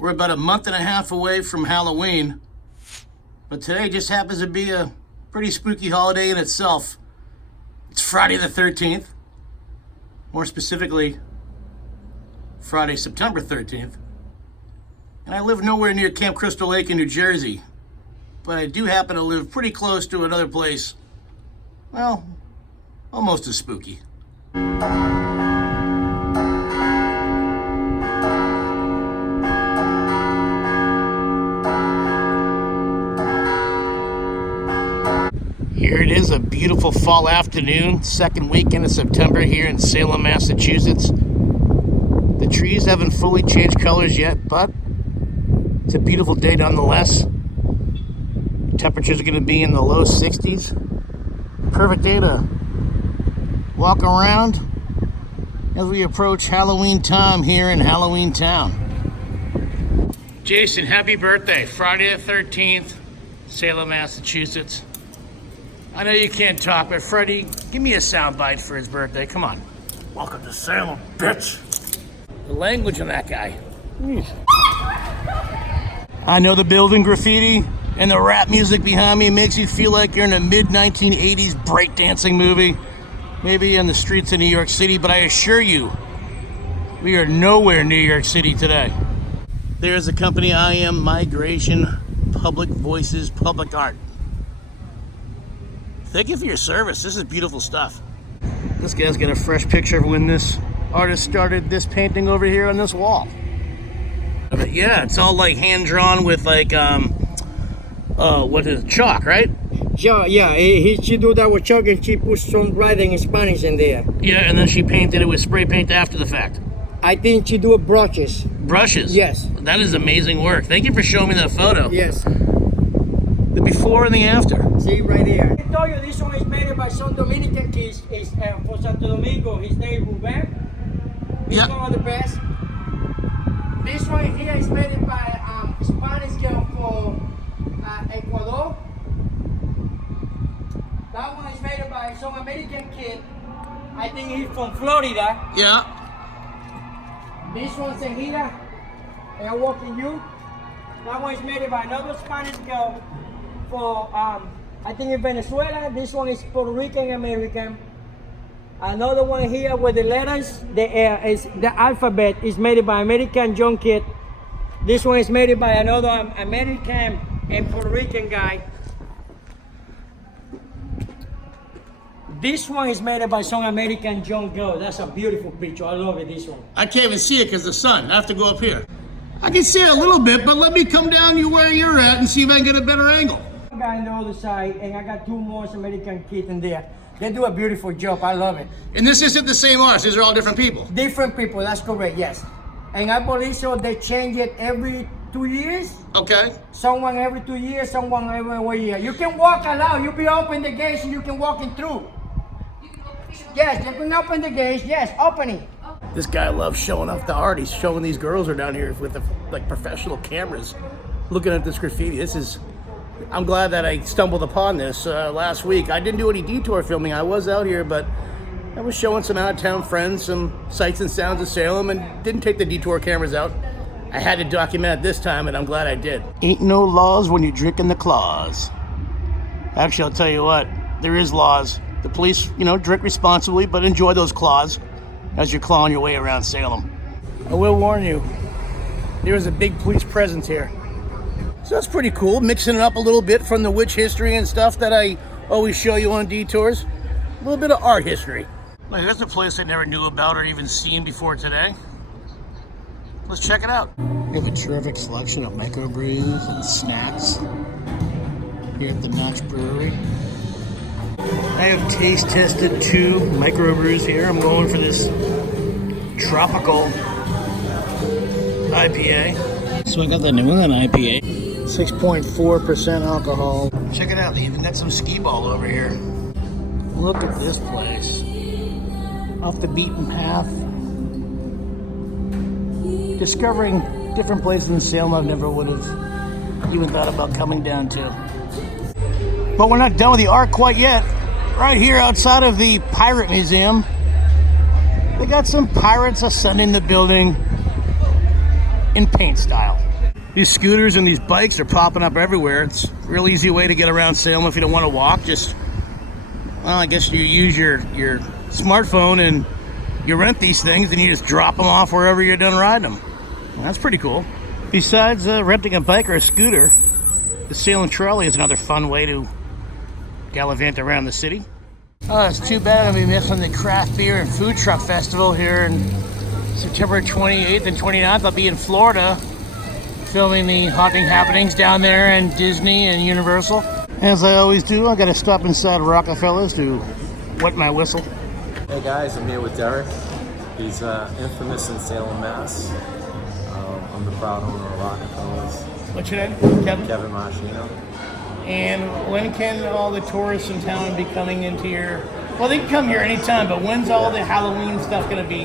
We're about a month and a half away from Halloween, but today just happens to be a pretty spooky holiday in itself. It's Friday the 13th, more specifically, Friday, September 13th. And I live nowhere near Camp Crystal Lake in New Jersey, but I do happen to live pretty close to another place, well, almost as spooky. Here it is, a beautiful fall afternoon, second weekend of September here in Salem, Massachusetts. The trees haven't fully changed colors yet, but it's a beautiful day nonetheless. Temperatures are going to be in the low 60s. Perfect day to walk around as we approach Halloween time here in Halloween Town. Jason, happy birthday. Friday the 13th, Salem, Massachusetts. I know you can't talk, but Freddie, give me a soundbite for his birthday. Come on. Welcome to Salem, bitch. The language on that guy. I know the building graffiti and the rap music behind me makes you feel like you're in a mid-1980s breakdancing movie, maybe in the streets of New York City, but I assure you, we are nowhere New York City today. There's the company I Am Migration, Public Voices, Public Art. Thank you for your service. This is beautiful stuff. This guy's got a fresh picture of when this artist started this painting over here on this wall. But yeah, it's all like hand-drawn with like, what is it, chalk, right? Yeah, she do that with chalk and she put some writing in Spanish in there. Yeah, and then she painted it with spray paint after the fact. I think she do brushes. Brushes? Yes. That is amazing work. Thank you for showing me that photo. Yes. The before and the after. See right there. I told you this one is made by some Dominican kids. It's for Santo Domingo. His name is Ruben. He's one of the best. This one here is made by Spanish girl for Ecuador. That one is made by some American kid. I think he's from Florida. Yeah. This one's in here. And I'm walking you. That one is made by another Spanish girl for I think in Venezuela. This one is Puerto Rican American. Another one here with the letters, the alphabet is made by American young kid. This one is made by another American and Puerto Rican guy. This one is made by some American young girl. That's a beautiful picture. I love it, this one. I can't even see it because the sun. I have to go up here. I can see it a little bit, but let me come down you where you're at and see if I can get a better angle. Guy on the other side, and I got two more American kids in there. They do a beautiful job. I love it. And this isn't the same artist. These are all different people. Different people. That's correct. Yes. And I believe so. They change it every 2 years. Okay. Someone every 2 years. Someone every 1 year. You can walk allowed. You be open the gates and you can walk in through. Yes, you can open the gates. Yes, opening. This guy loves showing off the art. He's showing these girls are down here with like professional cameras, looking at this graffiti. I'm glad that I stumbled upon this last week. I didn't do any detour filming. I was out here, but I was showing some out-of-town friends some sights and sounds of Salem and didn't take the detour cameras out. I had to document it this time, and I'm glad I did. Ain't no laws when you're drinking the claws. Actually, I'll tell you what, there is laws. The police, drink responsibly, but enjoy those claws as you're clawing your way around Salem. I will warn you, there is a big police presence here. So that's pretty cool, mixing it up a little bit from the witch history and stuff that I always show you on detours. A little bit of art history. Look, here's a place I never knew about or even seen before today. Let's check it out. We have a terrific selection of microbrews and snacks here at the Notch Brewery. I have taste tested 2 microbrews here. I'm going for this tropical IPA. So I got the New England IPA. 6.4% alcohol. Check it out, they even got some skee ball over here. Look at this place. Off the beaten path. Discovering different places in Salem I never would have even thought about coming down to. But we're not done with the art quite yet. Right here outside of the Pirate Museum, they got some pirates ascending the building in paint style. These scooters and these bikes are popping up everywhere. It's a real easy way to get around Salem if you don't want to walk. Just, well, I guess you use your smartphone and you rent these things and you just drop them off wherever you're done riding them. Well, that's pretty cool. Besides renting a bike or a scooter, the Salem Trolley is another fun way to gallivant around the city. Oh, it's too bad I'm going to be missing the Craft Beer and Food Truck Festival here in September 28th and 29th. I'll be in Florida filming the haunting happenings down there in Disney and Universal. As I always do, I got to stop inside Rockefellers to wet my whistle. Hey guys, I'm here with Derek. He's infamous in Salem, Mass. I'm the proud owner of Rockefellers. What's your name? Kevin? Kevin Marchino. And when can all the tourists in town be coming into your... Well, they can come here anytime, but when's all the Halloween stuff going to be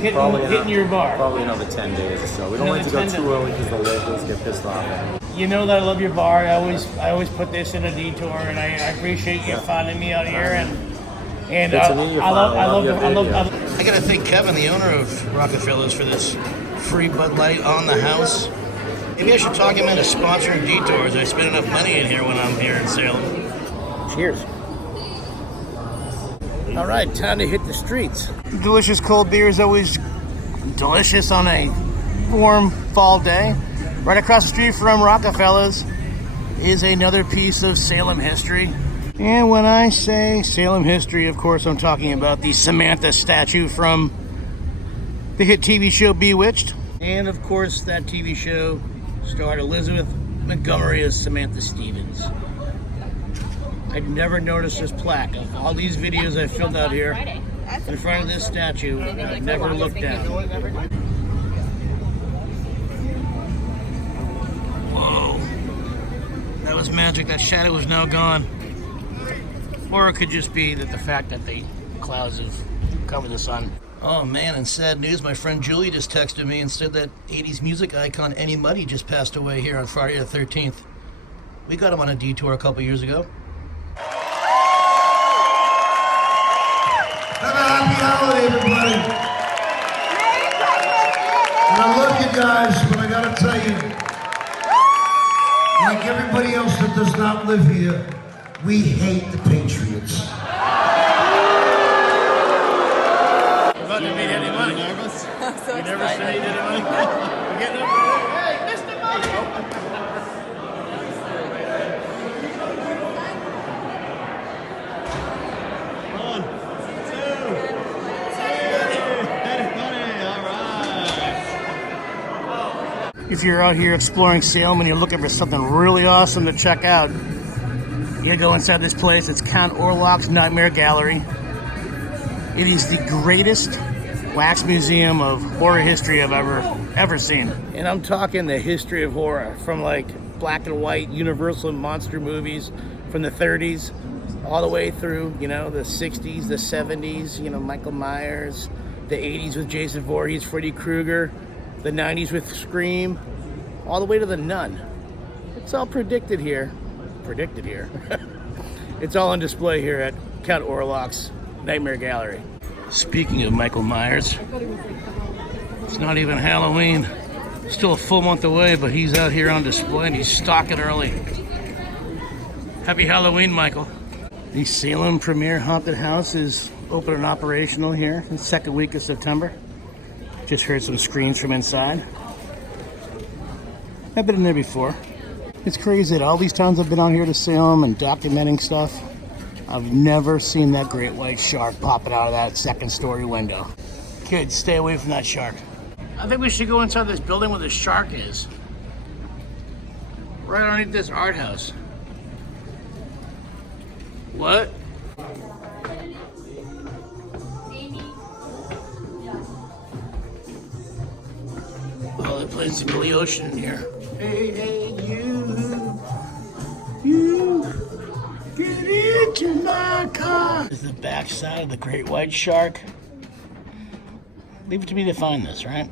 hitting your bar? Probably another 10 days or so. We don't like to go too early because the locals get pissed off. You know that I love your bar. I always put this in a detour, and I appreciate you finding me out here. And I gotta thank Kevin, the owner of Rockefellers, for this free Bud Light on the house. Maybe I should talk him into sponsoring detours. I spend enough money in here when I'm here in Salem. Cheers. All right, time to hit the streets. Delicious cold beer is always delicious on a warm fall day. Right across the street from Rockefellers is another piece of Salem history. And when I say Salem history, of course, I'm talking about the Samantha statue from the hit TV show Bewitched. And of course, that TV show starred Elizabeth Montgomery as Samantha Stevens. I'd never noticed this plaque. Of all these videos I filmed out here in front of this statue, I've never looked down. Whoa. That was magic. That shadow is now gone. Or it could just be that the fact that the clouds have covered the sun. Oh man, and sad news, my friend Julie just texted me and said that 80s music icon Eddie Muddy just passed away here on Friday the 13th. We got him on a detour a couple years ago. Have a happy holiday, everybody. And I love you guys, but I gotta tell you, like everybody else that does not live here, we hate the Patriots. About to meet Eddie Money. Nervous? I'm so excited. You never seen Eddie Money? We're getting up there. Hey, Mr. Money! One, two, Eddie Money, all right. If you're out here exploring Salem and you're looking for something really awesome to check out, you go inside this place. It's Count Orlok's Nightmare Gallery. It is the greatest wax museum of horror history I've ever seen. And I'm talking the history of horror, from like black and white Universal monster movies from the 30s all the way through, the 60s, the 70s, Michael Myers, the 80s with Jason Voorhees, Freddy Krueger, the 90s with Scream, all the way to the Nun. It's all predicted here. It's all on display here at Count Orlok's Nightmare Gallery. Speaking of Michael Myers, it's not even Halloween. Still a full month away, but he's out here on display and he's stocking early. Happy Halloween, Michael. The Salem Premier Haunted House is open and operational here in the second week of September. Just heard some screams from inside. I've been in there before. It's crazy that all these times I've been out here to Salem and documenting stuff, I've never seen that great white shark popping out of that second story window. Kids, stay away from that shark. I think we should go inside this building where the shark is. Right underneath this art house. What? Oh, they're playing some Billy Ocean in here. Hey, hey, you get into my car. This is the backside of the great white shark. Leave it to me to find this, right?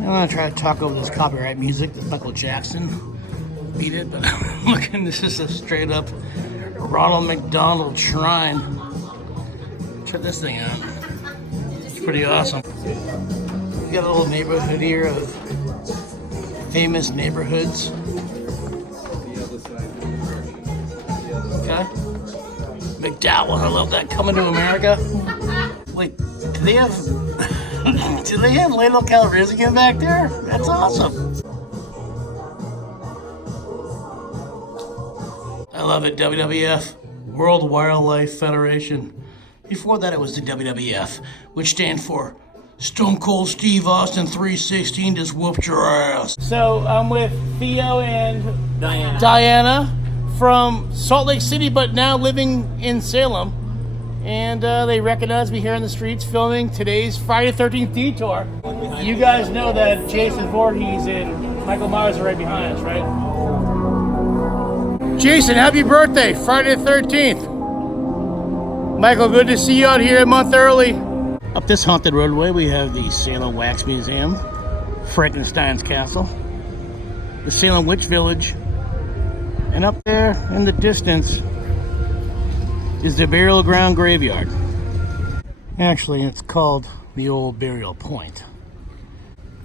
I want to try to talk over this copyright music that Michael Jackson beat it, but look, this is a straight up Ronald McDonald shrine. Check this thing out. It's pretty awesome. We got a little neighborhood here of famous neighborhoods. Okay. McDowell, I love that. Coming to America. Wait, do they have do they have Lalo Calrissian back there? That's awesome. I love it. WWF, World Wildlife Federation. Before that, it was the WWF, which stands for Stone Cold Steve Austin 316 just whooped your ass. So I'm with Theo and Diana from Salt Lake City, but now living in Salem. And they recognize me here in the streets filming today's Friday the 13th detour. You guys know that Jason Voorhees and Michael Myers are right behind us, right? Jason, happy birthday, Friday the 13th. Michael, good to see you out here a month early. Up this haunted roadway, we have the Salem Wax Museum, Frankenstein's Castle, the Salem Witch Village, and up there in the distance is the Burial Ground Graveyard. Actually, it's called the Old Burial Point.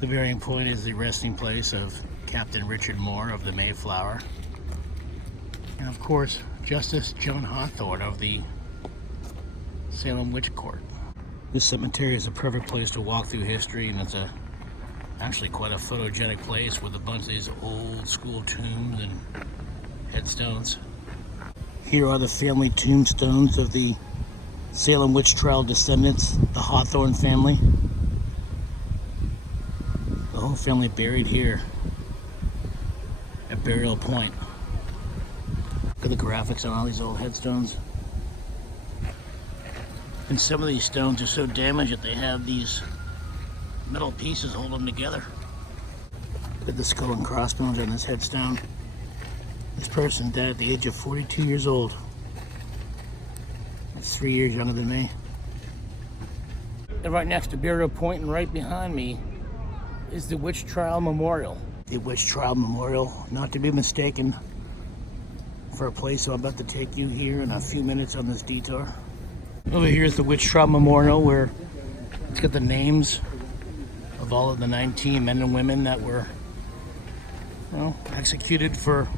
The burying point is the resting place of Captain Richard Moore of the Mayflower, and of course, Justice Joan Hawthorne of the Salem Witch Court. This cemetery is a perfect place to walk through history, and it's actually quite a photogenic place with a bunch of these old school tombs and headstones. Here are the family tombstones of the Salem witch trial descendants, the Hawthorne family. The whole family buried here at Burial Point. Look at the graphics on all these old headstones. And some of these stones are so damaged that they have these metal pieces holding them together. Look at the skull and crossbones on this headstone. This person died at the age of 42 years old. That's 3 years younger than me. And right next to Burial Point and right behind me is the Witch Trial Memorial. The Witch Trial Memorial, not to be mistaken for a place I'm about to take you here in a few minutes on this detour. Over here is the Witch Trial Memorial, where it's got the names of all of the 19 men and women that were, executed for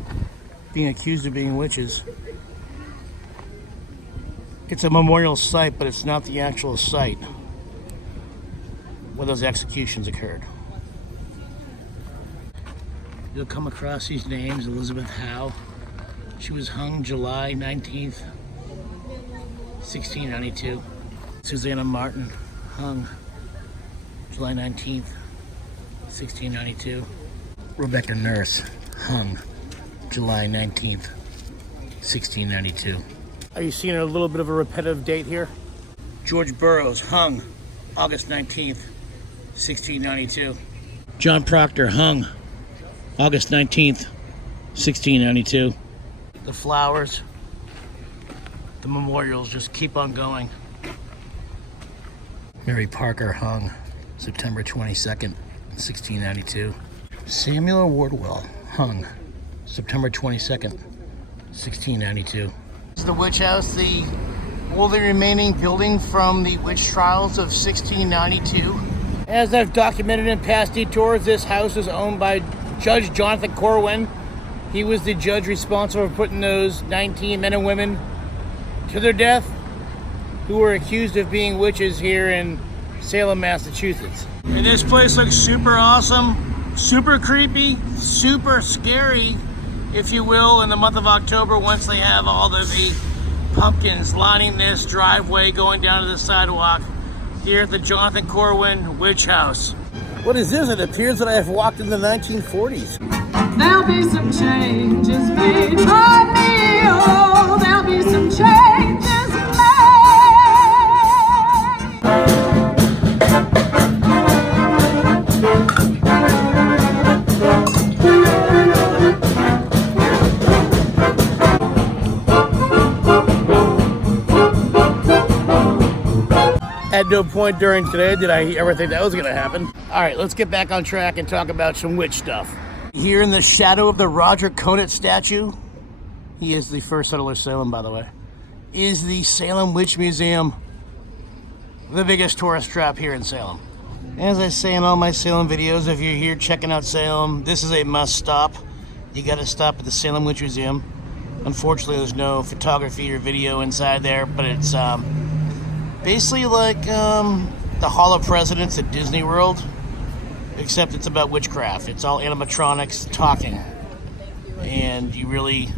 being accused of being witches. It's a memorial site, but it's not the actual site where those executions occurred. You'll come across these names. Elizabeth Howe. She was hung July 19th, 1692. Susanna Martin, hung July 19th, 1692. Rebecca Nurse, hung July 19th, 1692. Are you seeing a little bit of a repetitive date here? George Burroughs, hung August 19th, 1692. John Proctor, hung August 19th, 1692. The flowers, the memorials just keep on going. Mary Parker, hung September 22nd, 1692. Samuel Wardwell, hung September 22nd, 1692. This is the Witch House, the only remaining building from the witch trials of 1692. As I've documented in past detours, this house is owned by Judge Jonathan Corwin. He was the judge responsible for putting those 19 men and women to their death who were accused of being witches here in Salem, Massachusetts. And this place looks super awesome, super creepy, super scary, if you will, in the month of October once they have all of the pumpkins lining this driveway going down to the sidewalk here at the Jonathan Corwin Witch House. What is this? It appears that I have walked in the 1940s. There'll be some changes made by me, oh, there'll be some changes made. At no point during today did I ever think that was going to happen. All right, let's get back on track and talk about some witch stuff. Here in the shadow of the Roger Conant statue, he is the first settler of Salem, by the way, is the Salem Witch Museum, the biggest tourist trap here in Salem. As I say in all my Salem videos, if you're here checking out Salem, this is a must stop. You gotta stop at the Salem Witch Museum. Unfortunately, there's no photography or video inside there, but it's basically like the Hall of Presidents at Disney World, except it's about witchcraft. It's all animatronics talking, and it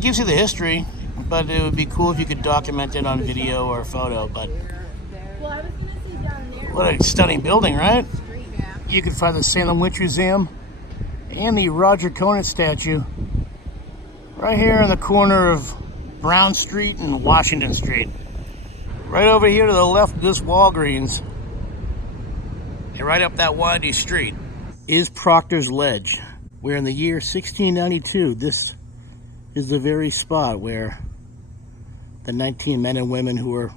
gives you the history, but it would be cool if you could document it on video or photo. But what a stunning building, right? You can find the Salem Witch Museum and the Roger Conant statue right here in the corner of Brown Street and Washington Street. Right over here to the left of this Walgreens, and right up that windy street, is Proctors Ledge, where in the year 1692, this is the very spot where the 19 men and women who were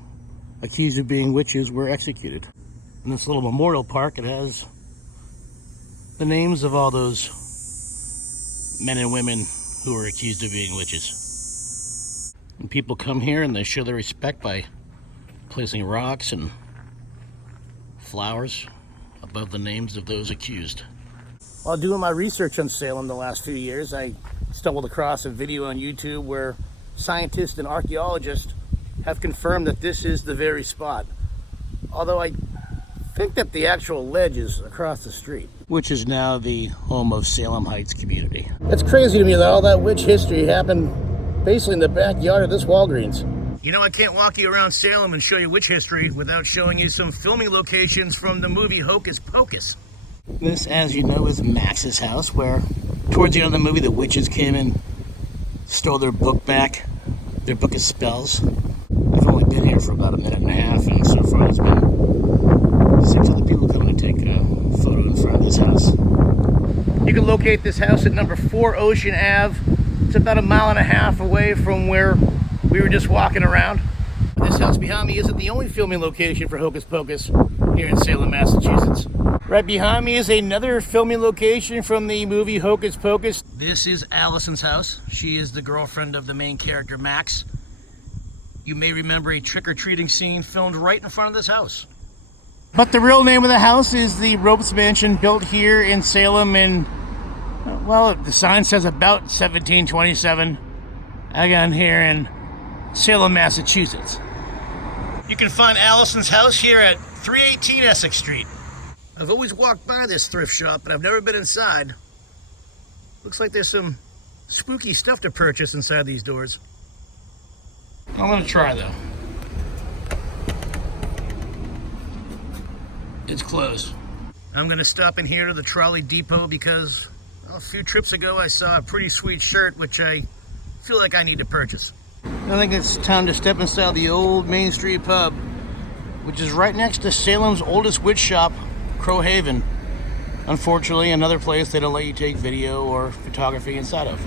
accused of being witches were executed. In this little memorial park, it has the names of all those men and women who were accused of being witches. And people come here and they show their respect by placing rocks and flowers above the names of those accused. While doing my research on Salem the last few years, I stumbled across a video on YouTube where scientists and archaeologists have confirmed that this is the very spot. Although I think that the actual ledge is across the street, which is now the home of Salem Heights community. It's crazy to me that all that witch history happened basically in the backyard of this Walgreens. You know, I can't walk you around Salem and show you witch history without showing you some filming locations from the movie Hocus Pocus. This, as you know, is Max's house, where towards the end of the movie the witches came and stole their book back, their book of spells. I've only been here for about a minute and a half, and so far there's been 6 other people coming to take a photo in front of this house. You can locate this house at number 4 Ocean Ave. It's about a mile and a half away from where we were just walking around. This house behind me isn't the only filming location for Hocus Pocus here in Salem, Massachusetts. Right behind me is another filming location from the movie Hocus Pocus. This is Allison's house. She is the girlfriend of the main character, Max. You may remember a trick-or-treating scene filmed right in front of this house. But the real name of the house is the Ropes Mansion, built here in Salem in, well, the sign says about 1727. Again, here in Salem, Massachusetts. You can find Allison's house here at 318 Essex Street. I've always walked by this thrift shop, but I've never been inside. Looks like there's some spooky stuff to purchase inside these doors. I'm gonna try though. It's closed. I'm gonna stop in here to the trolley depot because a few trips ago I saw a pretty sweet shirt which I feel like I need to purchase. I think it's time to step inside the old Main Street pub, which is right next to Salem's oldest witch shop, Crow Haven. Unfortunately, another place they don't let you take video or photography inside of.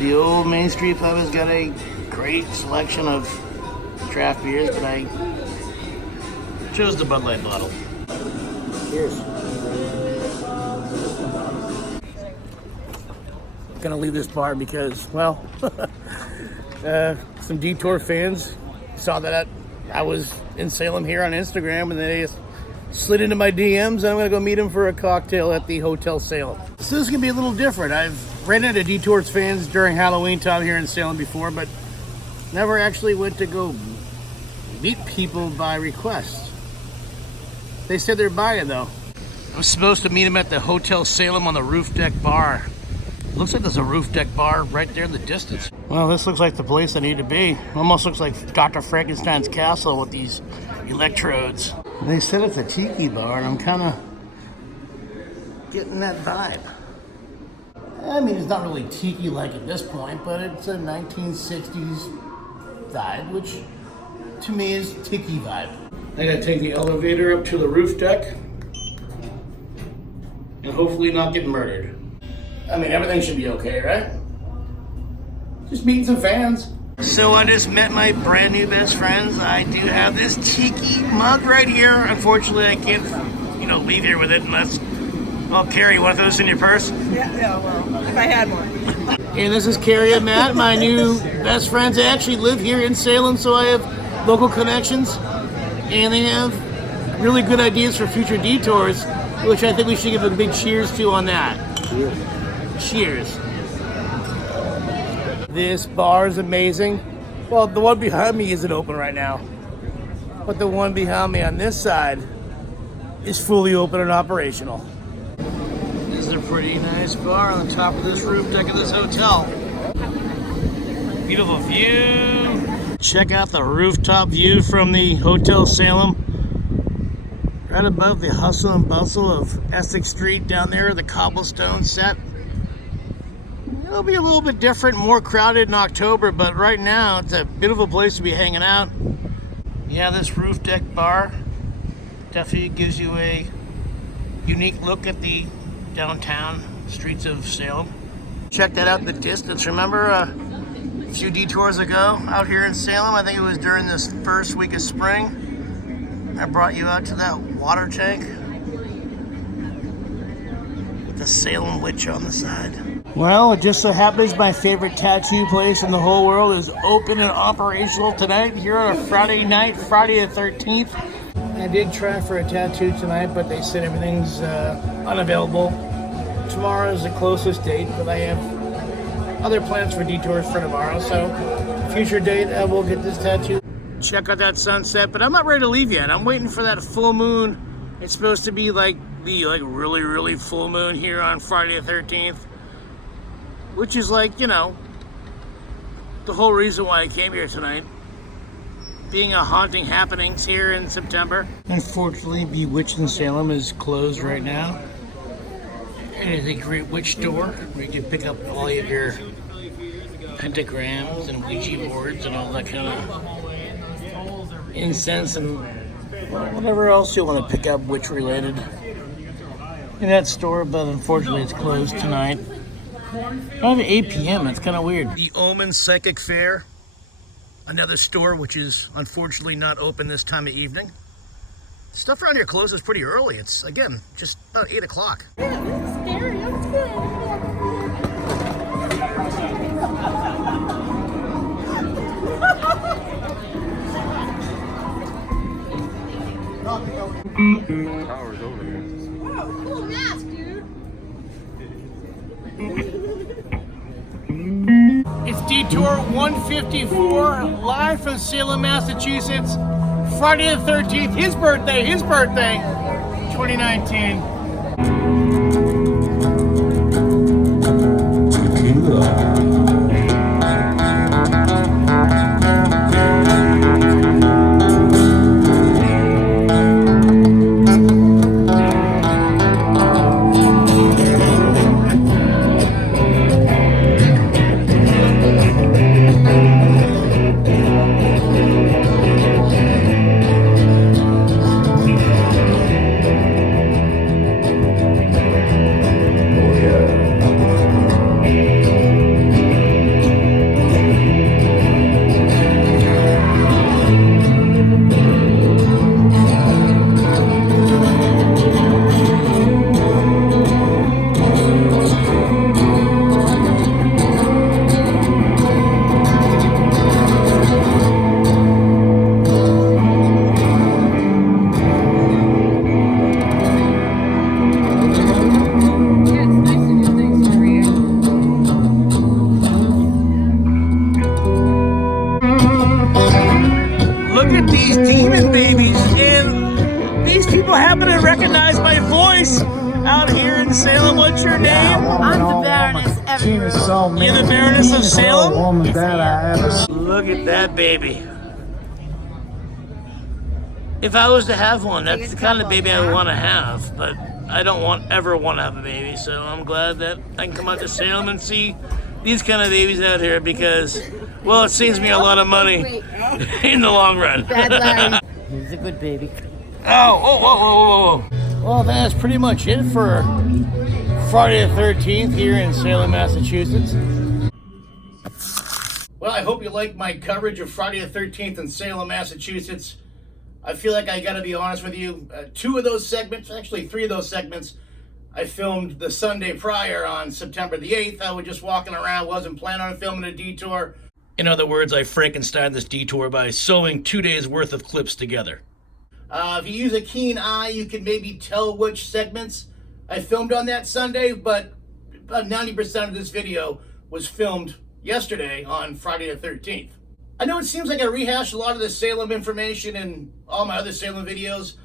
The old Main Street pub has got a great selection of draft beers, but I chose the Bud Light bottle. Cheers. Gonna leave this bar because, well, some Detour fans saw that I was in Salem here on Instagram, and they just slid into my DMs, and I'm gonna go meet them for a cocktail at the Hotel Salem. So this is gonna be a little different. I've ran into Detour's fans during Halloween time here in Salem before, but never actually went to go meet people by request. They said they're buying though. I was supposed to meet them at the Hotel Salem on the roof deck bar. It looks like there's a roof deck bar right there in the distance. Well, this looks like the place I need to be. Almost looks like Dr. Frankenstein's castle with these electrodes. They said it's a tiki bar, and I'm kind of getting that vibe. I mean, it's not really tiki-like at this point, but it's a 1960s vibe, which to me is tiki vibe. I gotta take the elevator up to the roof deck and hopefully not get murdered. I mean, everything should be okay, right? Just meeting some fans. So I just met my brand new best friends. I do have this tiki mug right here. Unfortunately, I can't, leave here with it unless Well, Carrie, you want those in your purse? Yeah, well, if I had one. And this is Carrie and Matt, my new best friends. They actually live here in Salem, so I have local connections. And they have really good ideas for future detours, which I think we should give a big cheers to on that. Cheers. This bar is amazing. Well, the one behind me isn't open right now, but the one behind me on this side is fully open and operational. This is a pretty nice bar on the top of this roof deck of this hotel. Beautiful view. Check out the rooftop view from the Hotel Salem. Right above the hustle and bustle of Essex Street down there, the cobblestone Sept. It'll be a little bit different, more crowded in October, but right now it's a beautiful place to be hanging out. Yeah, this roof deck bar definitely gives you a unique look at the downtown streets of Salem. Check that out in the distance. Remember a few detours ago out here in Salem, I think it was during this first week of spring, I brought you out to that water tank with the Salem witch on the side. Well, it just so happens my favorite tattoo place in the whole world is open and operational tonight here on a Friday night, Friday the 13th. I did try for a tattoo tonight, but they said everything's unavailable. Tomorrow is the closest date, but I have other plans for detours for tomorrow, so future date I will get this tattoo. Check out that sunset, but I'm not ready to leave yet. I'm waiting for that full moon. It's supposed to be like the really, really full moon here on Friday the 13th. Which is like, you know, the whole reason why I came here tonight. Being a haunting happenings here in September. Unfortunately, Bewitched in Salem is closed right now. It is a great witch store where you can pick up all of your pentagrams and Ouija boards and all that kind of incense and whatever else you want to pick up witch related in that store, but unfortunately it's closed tonight. Around 8 p.m. That's kind of weird. The Omen Psychic Fair, another store which is unfortunately not open this time of evening. Stuff around here closes pretty early. It's, again, just about 8 o'clock. Yeah, this is scary. I'm scared. Tower's over here. Oh, cool mask, dude. It's Detour 154, live from Salem, Massachusetts. Friday the 13th, his birthday, 2019. Look at these demon babies, and these people happen to recognize my voice out here in Salem. What's your name? I'm the Baroness You're the Baroness of Salem? Look at that baby. If I was to have one, that's the kind of baby I would want to have, but I don't ever want to have a baby, so I'm glad that I can come out to Salem and see these kind of babies out here because, well, it saves me a lot of money in the long run. He's a good baby. Whoa. Well, that's pretty much it for Friday the 13th here in Salem, Massachusetts. Well, I hope you like my coverage of Friday the 13th in Salem, Massachusetts. I feel like I gotta be honest with you. 2 of those segments, actually 3 of those segments, I filmed the Sunday prior on September the 8th. I was just walking around, wasn't planning on filming a detour. In other words, I Frankensteined this detour by sewing 2 days worth of clips together. If you use a keen eye, you can maybe tell which segments I filmed on that Sunday, but about 90% of this video was filmed yesterday on Friday the 13th. I know it seems like I rehashed a lot of the Salem information in all my other Salem videos,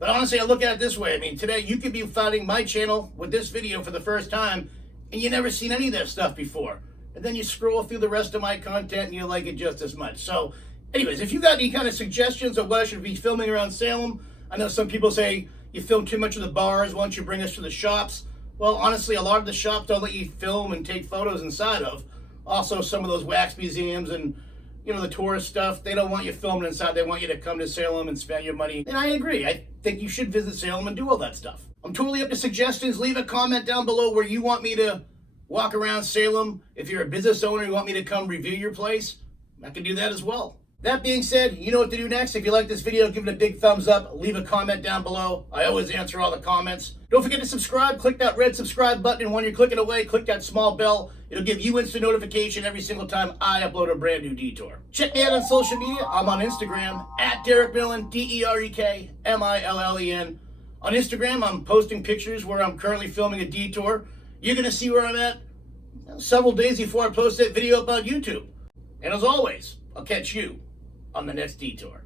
but honestly, I look at it this way. I mean, today you could be finding my channel with this video for the first time, and you never seen any of that stuff before. And then you scroll through the rest of my content and you like it just as much. So anyways, if you got any kind of suggestions of what I should be filming around Salem, I know some people say you film too much of the bars, why don't you bring us to the shops? Well, honestly, a lot of the shops don't let you film and take photos inside of. Also, some of those wax museums and, you know, the tourist stuff, they don't want you filming inside. They want you to come to Salem and spend your money. And I agree. I think you should visit Salem and do all that stuff. I'm totally up to suggestions. Leave a comment down below where you want me to walk around Salem. If you're a business owner, you want me to come review your place, I can do that as well. That being said, you know what to do next. If you like this video, give it a big thumbs up. Leave a comment down below. I always answer all the comments. Don't forget to subscribe. Click that red subscribe button. And when you're clicking away, click that small bell. It'll give you instant notification every single time I upload a brand new detour. Check me out on social media. I'm on Instagram at Derek Millen, DEREKMILLEN. On Instagram, I'm posting pictures where I'm currently filming a detour. You're going to see where I'm at several days before I post that video up on YouTube. And as always, I'll catch you on the next detour.